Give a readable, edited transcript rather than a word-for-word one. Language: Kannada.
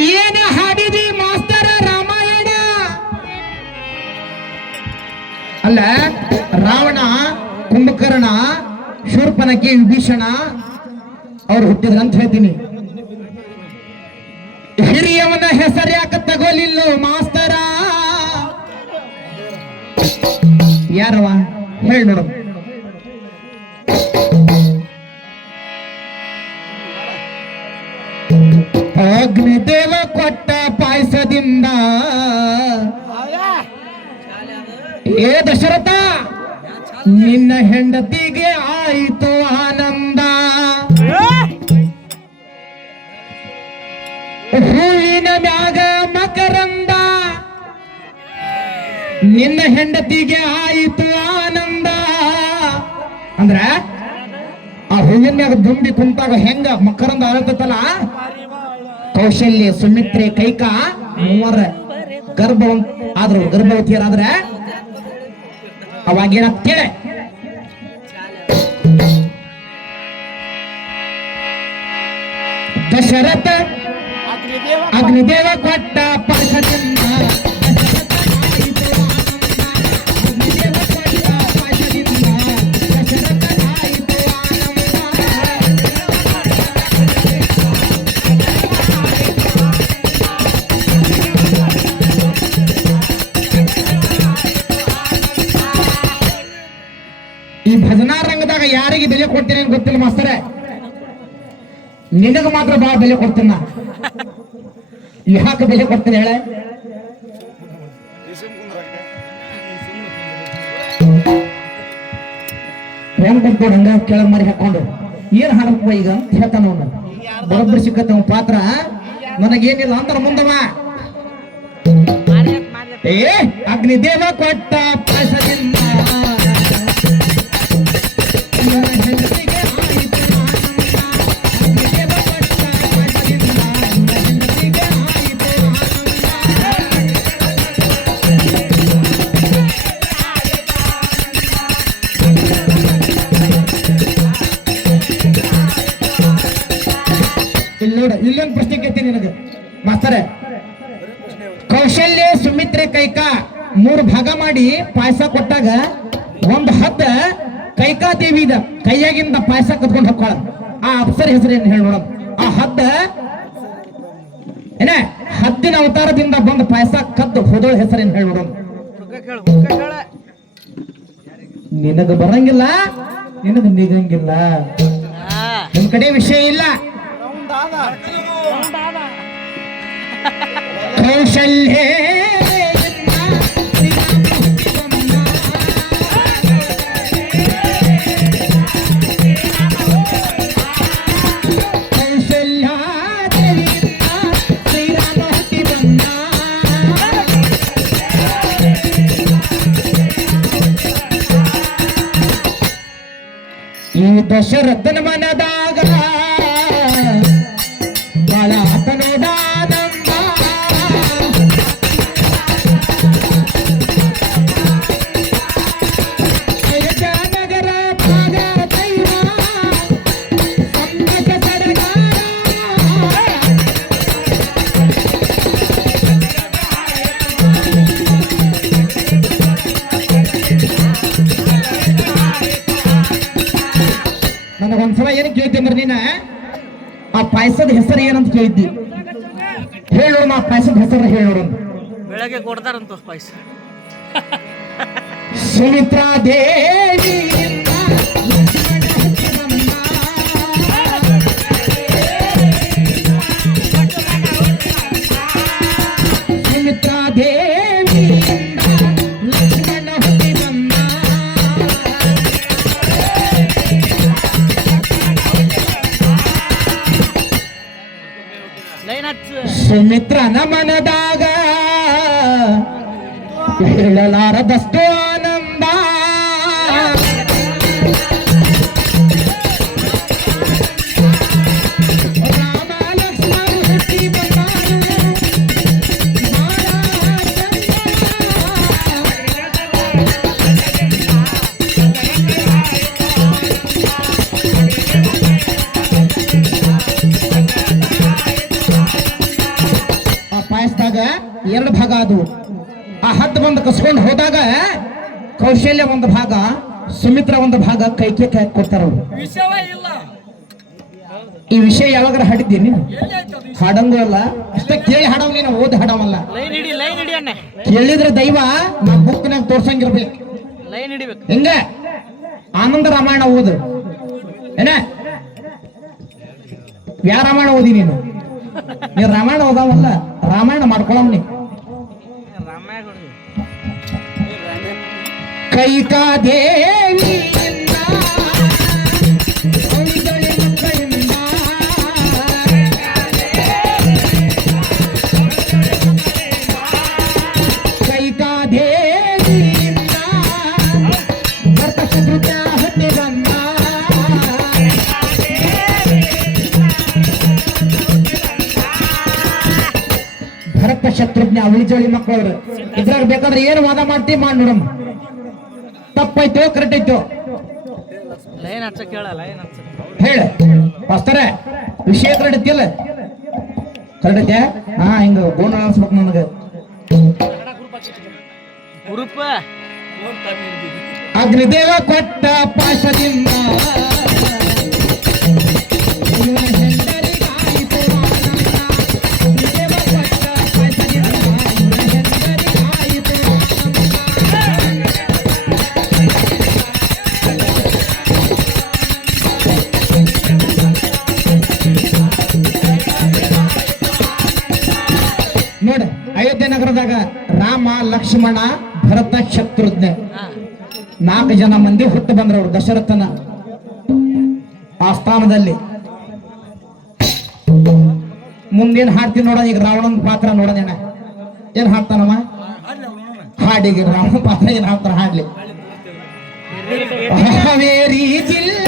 ಏನ ಹಾಡಿದಿ ಮಾಸ್ತರ ರಾಮಾಯಣ? ಅಲ್ಲ, ರಾವಣ, ಕುಂಭಕರ್ಣ, ಶೂರ್ಪನಖಿ, ವಿಭೀಷಣ ಅವ್ರು ಹುಟ್ಟಿದ್ರ ಅಂತ ಹೇಳ್ತೀನಿ. ಹಿರಿಯವನ ಹೆಸರು ಯಾಕೆ ತಗೋಲಿಲ್ಲ ಮಾಸ್ತರ? ಯಾರವ ಹೇಳಿ ನೋಡ. ಅಗ್ನಿದೇವ ಕೊಟ್ಟ ಪಾಯಸದಿಂದ ಏ ದಶರಥ, ನಿನ್ನ ಹೆಂಡತಿಗೆ ಆಯಿತು ಆನಂದ. ಹೂವಿನ ಮ್ಯಾಗ ಮಕರಂದ, ನಿನ್ನ ಹೆಂಡತಿಗೆ ಆಯಿತು ಆನಂದ. ಅಂದ್ರ ಆ ಹೂವಿನ ಮ್ಯಾಗ ದುಂಬಿ ಕುಂತಾಗ ಹೆಂಗ ಮಕರಂದ ಅಳತಲ್ಲ, ಕೌಶಲ್ಯ, ಸುಮಿತ್ರೆ, ಕೈಕಾ ಮೂವರ ಗರ್ಭವತಿಯರಾದ್ರೆ ಅವಾಗೇನ ಕೇಳ ದಶರಥ ಅಗ್ನಿದೇವ ಕೊಟ್ಟ ಪಾಶದಿಂದ ಈ ಭಜನಾ ರಂಗದಾಗ ಯಾರಿಗೆ ಬೆಲೆ ಕೊಡ್ತೀನಿ ಅಂತ ಗೊತ್ತಿಲ್ಲ ಮಾಸ್ತರೆ, ನಿನಗ ಮಾತ್ರ ಬಹಳ ಬೆಲೆ ಕೊಡ್ತೀನಿ. ಯಾಕೆ ಬೆಲೆ ಕೊಡ್ತೀನಿ ಹೇಳ? ಹೆಂಗ್ ಕೊಡ್ತೋಡು ಹಂಗ ಕೆಳಗ್ ಮಾರಿ ಹಾಕೊಂಡು ಏನ್ ಹಾಡಪ್ಪ ಈಗ ಅಂತ ಹೇಳ್ತಾನ ಅವನು. ಬರೋಬ್ಬರಿ ಸಿಕ್ಕತ್ತ ಪಾತ್ರ. ನನಗೇನಿಲ್ಲ ಅಂದ್ರ ಮುಂದವ ಏ ಅಗ್ನಿದೇವ ಕೊಟ್ಟ ಪಾಶದಿಂದ ಇಲ್ಲೊಂದು ಪ್ರಶ್ನೆ ಕೇಳ್ತೀನಿ ನಿನಗೆ ಮಾಸ್ತರೆ. ಕೌಶಲ್ಯ, ಸುಮಿತ್ರೆ, ಕೈಕಾ ಮೂರು ಭಾಗ ಮಾಡಿ ಪಾಯಸ ಕೊಟ್ಟಾಗ ಒಂದು ಹದ್ದ ಕೈಕಾ ದೇವಿದ ಕೈಯಾಗಿಂದ ಪಾಯಸ ಕತ್ಕೊಂಡು ಹೋಗ್ಕೊಳ್ಳ. ಆ ಅಪ್ಸರ ಹೆಸರು ಏನ್ ಹೇಳಿ ನೋಡ. ಆ ಹದ್ದ ಏನ ಹದ್ದಿನ ಅವತಾರದಿಂದ ಬಂದ ಪಾಯಸ ಕದ್ದು ಹೋದೋಳ ಹೆಸರು ಏನ್ ಹೇಳಿ ನೋಡ. ನಿನಗ ಬರಂಗಿಲ್ಲ, ನಿನಗ ನಿಗಂಗಿಲ್ಲ, ನಿಮ್ ಕಡೆ ವಿಷಯ ಇಲ್ಲ. ಕೌಶಲ್ಯ ಈ ದಶರಥನ ಮನದಾಗ ಬಾಳ ಆತನೋದಾನಂದ. ನಗರ ಭಾಗ ದೈವ ಸಮ್ಮತ ಸರದಾರ. ನನಗೊಂದ್ಸಲ ಏನ್ ಕೇಳ್ತಿ ಅಂದ್ರೆ ನೀನ ಆ ಪಾಯಸದ ಹೆಸರು ಏನಂತ ಕೇಳಿದ್ದಿ. ಹೇಳೋಣ ಆ ಪಾಯಸದ ಹೆಸರು ಹೇಳೋಣ. ಬೆಳಗ್ಗೆ ಕೊಡ್ತಾರಂತ ಪಾಯಸ. ಸುಮಿತ್ರಾ ದೇವಿ ಸುಮಿತ್ರಾ ದೇವಿ ಲಕ್ಷ್ಮಣ ಹುಟ್ಟಿದಮ್ಮ. ಸುಮಿತ್ರನ ಮನದಾಗ ಹೇಳಲಾರದಷ್ಟು ಆನಂದ. ರಾಮ ಲಕ್ಷ್ಮಣ ಹುಟ್ಟಿ ಬಂದಾರು. ಕರ್ಕೊಂಡು ಹೋದಾಗ ಕೌಶಲ್ಯ ಒಂದು ಭಾಗ, ಸುಮಿತ್ರ ಒಂದು ಭಾಗ ಕೈಕೆ ಕೊಡ್ತಾರ ಅವ್ರು. ವಿಷಯವೇ ಇಲ್ಲ. ಈ ವಿಷಯ ಯಾವಾಗಾರ ಹಾಡಿದ್ದೀನಿ ಎಲ್ಲಿ ಆಯ್ತು ಅದು? ಹಾಡಂಗೂ ಅಲ್ಲ, ಅಷ್ಟೇ ಕೇಳಿ ಹಾಡವ್ ನೀನು, ಓದಿ ಹಾಡವಲ್ಲ. ಲೈನ್ ಹಿಡಿ ಅಣ್ಣ. ಕೇಳಿದ್ರೆ ದೈವ ನಾ ಬುಕ್ನಾಗ ತೋರ್ಸಂಗಿರ್ಬೇಕು. ಲೈನ್ ಹಿಡಿಬೇಕು. ಹಿಂಗ ಆನಂದ ರಾಮಾಯಣ ಓದು ಏನ, ಯಾ ರಾಮಾಯಣ ಓದಿ ನೀನು ರಾಮಾಯಣ ಓದಾವಲ್ಲ, ರಾಮಾಯಣ ಮಾಡ್ಕೊಳಮ್ ನೀ. ರಾಮಾಯಣ ಕೊಡಿ. ಕೈಕಾದೇವಿ ಭರತ ಶತ್ರುಘ್ನ ಅವಳಿ ಜೋಳಿ ಮಕ್ಕಳವ್ರು. ಇದ್ರಾಗ ಬೇಕಾದ್ರೆ ಏನು ವಾದ ಮಾಡ್ತೀವಿ ಮಾಡಿ ನೋಡಮ್ಮ, ತಪ್ಪೈತೋ ಕರೆಕ್ಟ್ ಐತೋ ಲೈನ್ ಹಚ್ಚ ಕೇಳ. ಲೈನ್ ಹಚ್ಚ ಹೇಳ ಮಾಸ್ತರ, ವಿಷಯ ಕರೆಕ್ಟ್ ಐತಿಲ್ಲ? ಕರೆಕ್ಟ್ ಐತೆ. ಹಾ, ಹಿಂಗ ಗೋಣ ಅನ್ಸ್ಬೇಕು ನನಗೆ. ಗ್ರೂಪ್ ಅಗ್ನಿದೇವ ಕೊಟ್ಟ ಪಾಶದಿಂದ ಇವನ ಹೆಂಡರಿಗಾಯಿತು ಆನಂದ. ಅಗ್ನಿದೇವ ಕೊಟ್ಟ ಪಾಶದಿಂದ ಇವನ ಹೆಂಡರಿಗಾಯಿತು ಆನಂದ. ನೋಡ, ಅಯೋಧ್ಯೆ ನಗರದಾಗ ರಾಮ, ಲಕ್ಷ್ಮಣ, ಭರತ, ಶತ್ರುಘ್ನ 4 ಜನ ಮಂದಿ ಹುಟ್ಟು ಬಂದ್ರವ್ರು ದಶರಥನ ಆಸ್ಥಾನದಲ್ಲಿ. ಮುಂದೇನ್ ಹಾಡ್ತೀನಿ ನೋಡ, ಈಗ ರಾವಣನ ಪಾತ್ರ ನೋಡೋಣ ಏನ್ ಹಾಡ್ತಾನಮ್ಮ. ಹಾಡಿಗೆ ರಾವಣ ಪಾತ್ರ ಏನ್ ಹಾಡ್ತಾನ ಹಾಡ್ಲಿ. ಹಾವೇರಿ ಜಿಲ್ಲೆ